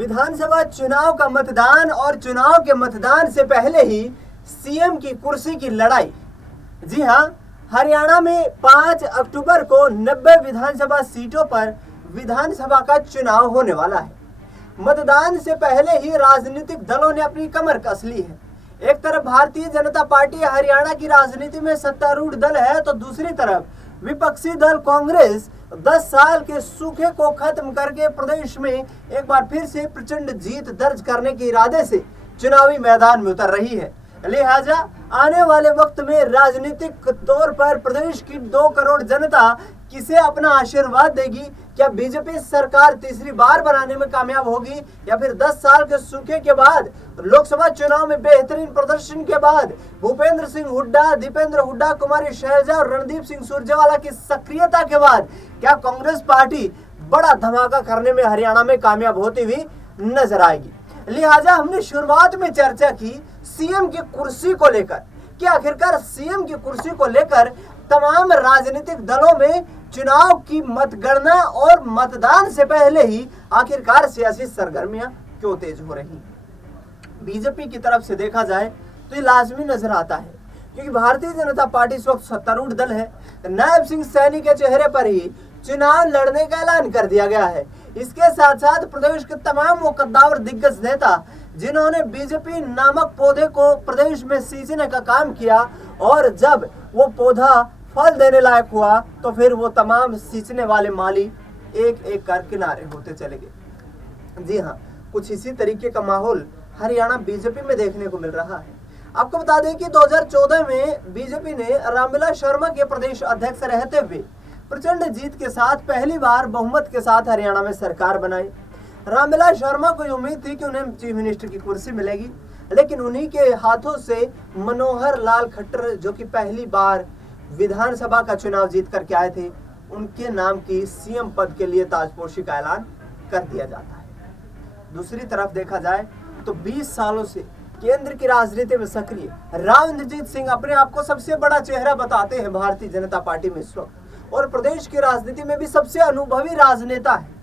विधानसभा चुनाव का मतदान और चुनाव के मतदान से पहले ही सीएम की कुर्सी की लड़ाई। जी हां, हरियाणा में 5 अक्टूबर को 90 विधानसभा सीटों पर विधानसभा का चुनाव होने वाला है। मतदान से पहले ही राजनीतिक दलों ने अपनी कमर कस ली है। एक तरफ भारतीय जनता पार्टी हरियाणा की राजनीति में सत्तारूढ़ दल है, तो दूसरी तरफ विपक्षी दल कांग्रेस 10 साल के सूखे को खत्म करके प्रदेश में एक बार फिर से प्रचंड जीत दर्ज करने के इरादे से चुनावी मैदान में उतर रही है। लिहाजा आने वाले वक्त में राजनीतिक तौर पर प्रदेश की 2 करोड़ जनता किसे अपना आशीर्वाद देगी? क्या बीजेपी सरकार तीसरी बार बनाने में कामयाब होगी, या फिर 10 साल के सूखे के बाद लोकसभा चुनाव में बेहतरीन प्रदर्शन के बाद भूपेंद्र सिंह हुड्डा, दीपेंद्र हुड्डा, कुमारी शैलजा और रणदीप सिंह सुरजेवाला की सक्रियता के बाद क्या कांग्रेस पार्टी बड़ा धमाका करने में हरियाणा में कामयाब होती हुई नजर आएगी? लिहाजा हमने शुरुआत में चर्चा की सीएम की कुर्सी को लेकर कि आखिरकार सीएम की कुर्सी को लेकर तमाम राजनीतिक दलों में चुनाव की मतगणना और मतदान से पहले ही आखिरकार सियासी सरगर्मियां क्यों तेज हो रही हैं। बीजेपी की तरफ से देखा जाए तो ये लाजमी नजर आता है, क्योंकि भारतीय जनता पार्टी इस वक्त सत्तारूढ़ दल है। नायब सिंह सैनी के चेहरे पर ही चुनाव लड़ने का ऐलान कर दिया गया है। इसके साथ साथ प्रदेश के तमाम वो कद्दावर दिग्गज नेता जिन्होंने बीजेपी नामक पौधे को प्रदेश में सींचने का काम किया, और जब वो पौधा फल देने लायक हुआ तो फिर वो तमाम सींचने वाले माली एक एक कर किनारे होते चले गए। जी हाँ, कुछ इसी तरीके का माहौल हरियाणा बीजेपी में देखने को मिल रहा है। आपको बता दें कि 2014 में बीजेपी ने रामविलास शर्मा के प्रदेश अध्यक्ष रहते हुए प्रचंड जीत के साथ पहली बार बहुमत के साथ हरियाणा में सरकार बनाई। रामविलास शर्मा को उम्मीद थी कि उन्हें चीफ मिनिस्टर की कुर्सी मिलेगी, लेकिन उन्हीं के हाथों से मनोहर लाल खट्टर, जो कि पहली बार विधानसभा का चुनाव जीत करके आए थे, उनके नाम की सीएम पद के लिए ताजपोशी का ऐलान कर दिया जाता है। दूसरी तरफ देखा जाए तो 20 सालों से केंद्र की राजनीति में सक्रिय राव इंद्रजीत सिंह अपने आप को सबसे बड़ा चेहरा बताते हैं भारतीय जनता पार्टी में इस वक्त, और प्रदेश की राजनीति में भी सबसे अनुभवी राजनेता है।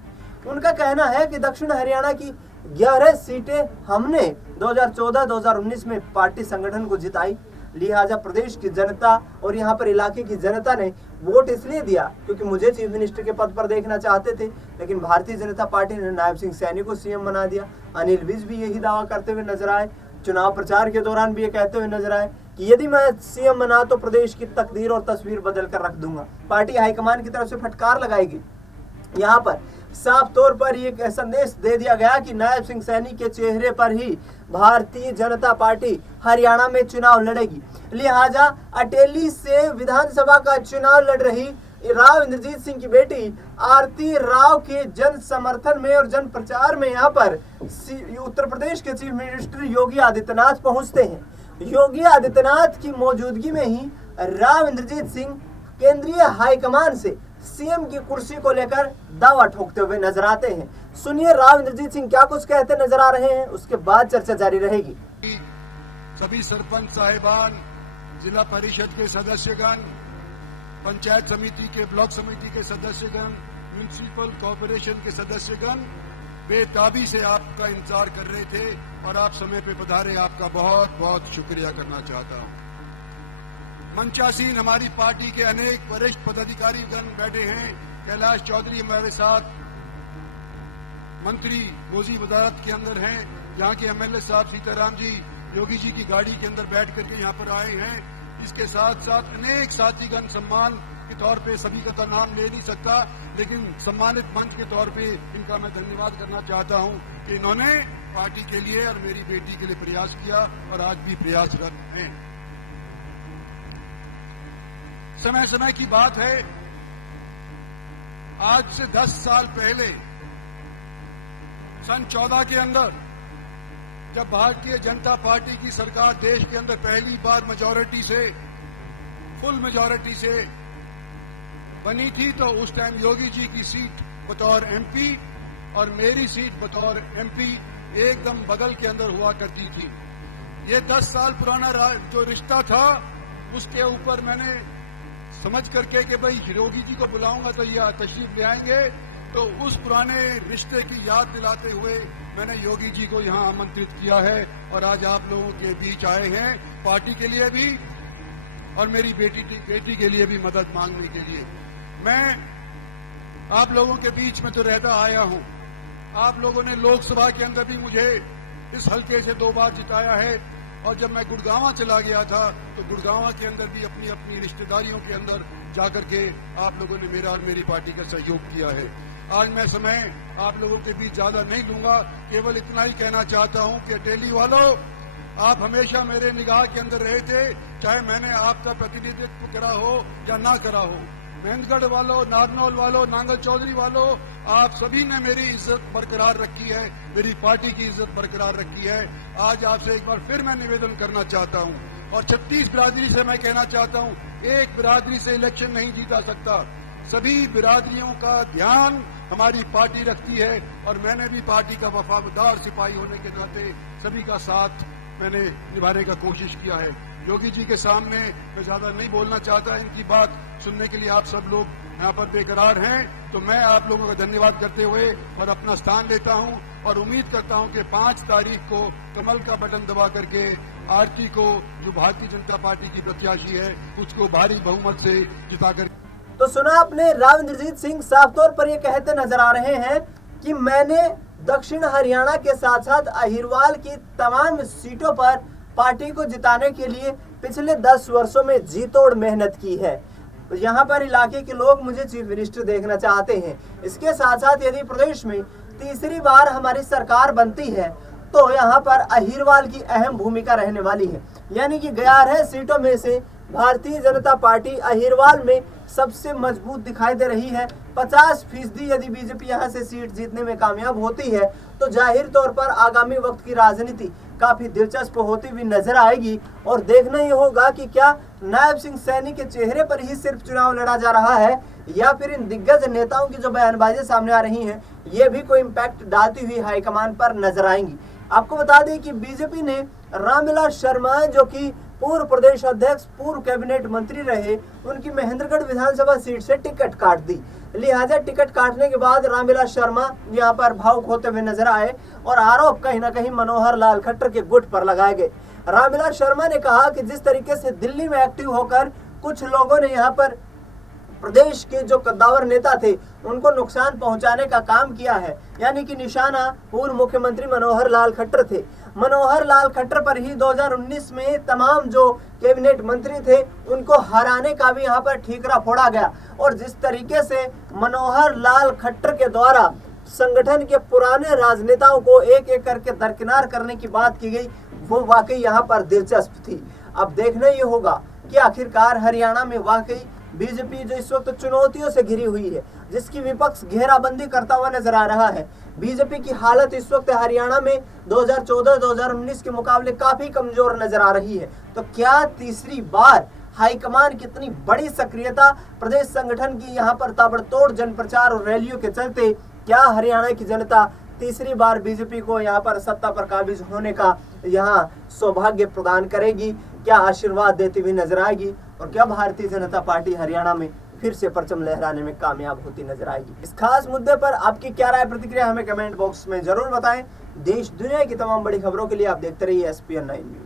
उनका कहना है कि दक्षिण हरियाणा की 11 सीटें हमने 2014-2019 में पार्टी संगठन को जिताई। लिहाजा प्रदेश की जनता और यहाँ पर इलाके की जनता ने वोट इसलिए दिया क्योंकि मुझे चीफ मिनिस्टर के पद पर देखना चाहते थे, लेकिन भारतीय जनता पार्टी ने नायब सिंह सैनी को सीएम बना दिया। अनिल विज भी यही दावा करते हुए नजर आए, चुनाव प्रचार के दौरान भी ये कहते हुए नजर आए कि यदि मैं सीएम बना तो प्रदेश की तकदीर और तस्वीर बदल कर रख दूंगा। पार्टी हाईकमान की तरफ से फटकार लगाएगी। यहाँ पर साफ तौर पर ये संदेश दे दिया गया कि नायब सिंह सैनी के चेहरे पर ही भारतीय जनता पार्टी हरियाणा में चुनाव लड़ेगी। लिहाजा अटेली से विधानसभा का चुनाव लड़ रही राव इंद्रजीत सिंह की बेटी आरती राव के जन समर्थन में और जन प्रचार में यहाँ पर उत्तर प्रदेश के चीफ मिनिस्टर योगी आदित्यनाथ पहुंचते हैं। योगी आदित्यनाथ की मौजूदगी में ही राव इंद्रजीत सिंह केंद्रीय हाईकमान से सीएम की कुर्सी को लेकर दावा ठोकते हुए नजर आते हैं। सुनिए राव इंद्रजीत सिंह क्या कुछ कहते नजर आ रहे हैं, उसके बाद चर्चा जारी रहेगी। सभी सरपंच साहिबान, जिला परिषद के सदस्यगण, पंचायत समिति के ब्लॉक समिति के सदस्यगण, म्युनिसिपल कॉर्पोरेशन के सदस्यगण बेताबी से आपका इंतजार कर रहे थे और आप समय पे पधारे। आपका बहुत बहुत शुक्रिया करना चाहता हूं। मंचासीन हमारी पार्टी के अनेक वरिष्ठ पदाधिकारी गण बैठे हैं। कैलाश चौधरी हमारे साथ मंत्री मोजी वजारत के अंदर हैं। यहाँ के एमएलए साहब सीताराम जी योगी जी की गाड़ी के अंदर बैठ करके यहाँ पर आए हैं। इसके साथ साथ अनेक साथीगण, सम्मान के तौर पे सभी का नाम ले नहीं सकता, लेकिन सम्मानित मंच के तौर पे इनका मैं धन्यवाद करना चाहता हूं कि इन्होंने पार्टी के लिए और मेरी बेटी के लिए प्रयास किया और आज भी प्रयासरत हैं। समय समय की बात है, आज से 10 साल पहले सन 14 के अंदर जब भारतीय जनता पार्टी की सरकार देश के अंदर पहली बार मेजॉरिटी से, फुल मेजॉरिटी से बनी थी, तो उस टाइम योगी जी की सीट बतौर एमपी और मेरी सीट बतौर एमपी एकदम बगल के अंदर हुआ करती थी। ये 10 साल पुराना जो रिश्ता था, उसके ऊपर मैंने समझ करके कि भाई योगी जी को बुलाऊंगा तो ये तशरीफ ले आएंगे, तो उस पुराने रिश्ते की याद दिलाते हुए मैंने योगी जी को यहाँ आमंत्रित किया है और आज आप लोगों के बीच आए हैं पार्टी के लिए भी और मेरी बेटी के लिए भी मदद मांगने के लिए। मैं आप लोगों के बीच में तो रहता आया हूं। आप लोगों ने लोकसभा के अंदर भी मुझे इस हल्के से 2 बार जिताया है और जब मैं गुड़गांव चला गया था तो गुड़गांव के अंदर भी अपनी अपनी रिश्तेदारियों के अंदर जाकर के आप लोगों ने मेरा और मेरी पार्टी का सहयोग किया है। आज मैं समय आप लोगों के बीच ज्यादा नहीं लूंगा, केवल इतना ही कहना चाहता हूं कि अटेली वालों, आप हमेशा मेरे निगाह के अंदर रहे थे, चाहे मैंने आपका प्रतिनिधित्व करा हो या ना करा हो। महेंद्रगढ़ वालों, नारनौल वालों, नांगल चौधरी वालों, आप सभी ने मेरी इज्जत बरकरार रखी है, मेरी पार्टी की इज्जत बरकरार रखी है। आज आपसे एक बार फिर मैं निवेदन करना चाहता हूं और 36 बिरादरी से मैं कहना चाहता हूं, एक बिरादरी से इलेक्शन नहीं जीता सकता। सभी बिरादरियों का ध्यान हमारी पार्टी रखती है और मैंने भी पार्टी का वफादार सिपाही होने के नाते सभी का साथ मैंने निभाने का कोशिश किया है। योगी जी के सामने मैं ज्यादा नहीं बोलना चाहता, इनकी बात सुनने के लिए आप सब लोग यहाँ पर बेकरार हैं, तो मैं आप लोगों का धन्यवाद करते हुए और अपना स्थान लेता हूँ और उम्मीद करता हूँ कि 5 तारीख को कमल का बटन दबा करके आरती को, जो भारतीय जनता पार्टी की प्रत्याशी है, उसको भारी बहुमत से जिताकर। तो सुना आपने, राव इंद्रजीत सिंह साफ तौर पर ये कहते नजर आ रहे हैं कि मैंने दक्षिण हरियाणा के साथ साथ अहिरवाल की तमाम सीटों पर पार्टी को जिताने के लिए पिछले 10 वर्षों में जी तोड़ मेहनत की है। यहाँ पर इलाके के लोग मुझे चीफ मिनिस्टर देखना चाहते हैं। इसके साथ साथ यदि प्रदेश में तीसरी बार हमारी सरकार बनती है तो यहाँ पर अहिरवाल की अहम भूमिका रहने वाली है। यानी कि 11 सीटों में से भारतीय जनता पार्टी अहिरवाल में सबसे मजबूत दिखाई दे रही है। 50% यदि बीजेपी यहाँ से सीट जीतने में कामयाब होती है तो जाहिर तौर पर आगामी वक्त की राजनीति काफी दिलचस्प होती हुई नजर आएगी। और देखना ये होगा कि क्या नायब सिंह सैनी के चेहरे पर ही सिर्फ चुनाव लड़ा जा रहा है या फिर इन दिग्गज नेताओं की जो बयानबाजी सामने आ रही हैं ये भी कोई इम्पैक्ट डालती हुई हाईकमान पर नजर आएंगी। आपको बता दें कि बीजेपी ने रामविलास शर्मा, जो कि पूर्व प्रदेश अध्यक्ष, पूर्व कैबिनेट मंत्री रहे, उनकी महेंद्रगढ़ विधानसभा सीट से टिकट काट दी। लिहाजा टिकट काटने के बाद रामविलास शर्मा यहाँ पर भावुक होते हुए नजर आए और आरोप कहीं ना कहीं मनोहर लाल खट्टर के गुट पर लगाए गए। रामविलास शर्मा ने कहा कि जिस तरीके से दिल्ली में एक्टिव होकर कुछ लोगों ने यहाँ पर प्रदेश के जो कद्दावर नेता थे उनको नुकसान पहुंचाने का काम किया है, यानी कि निशाना पूर्व मुख्यमंत्री मनोहर लाल खट्टर थे। मनोहर लाल खट्टर पर ही 2019 में तमाम जो कैबिनेट मंत्री थे उनको हराने का भी यहाँ पर ठीकरा फोड़ा गया। और जिस तरीके से मनोहर लाल खट्टर के द्वारा संगठन के पुराने राजनेताओं को एक एक करके दरकिनार करने की बात की गई, वो वाकई यहाँ पर दिलचस्प थी। अब देखना ये होगा कि आखिरकार हरियाणा में वाकई बीजेपी जो इस वक्त चुनौतियों से घिरी हुई है, जिसकी विपक्ष घेराबंदी करता हुआ नजर आ रहा है, बीजेपी की हालत इस वक्त हरियाणा में 2014-2019 के मुकाबले काफी कमजोर नजर आ रही है। तो क्या तीसरी बार हाईकमान कितनी बड़ी सक्रियता प्रदेश संगठन की यहाँ पर ताबड़तोड़ जन प्रचार और रैलियों के चलते, क्या हरियाणा की जनता तीसरी बार बीजेपी को यहाँ पर सत्ता पर काबिज होने का यहाँ सौभाग्य प्रदान करेगी? क्या आशीर्वाद देती हुई नजर आएगी? और क्या भारतीय जनता पार्टी हरियाणा में फिर से परचम लहराने में कामयाब होती नजर आएगी? इस खास मुद्दे पर आपकी क्या राय, प्रतिक्रिया हमें कमेंट बॉक्स में जरूर बताएं। देश दुनिया की तमाम बड़ी खबरों के लिए आप देखते रहिए SPN9 न्यूज।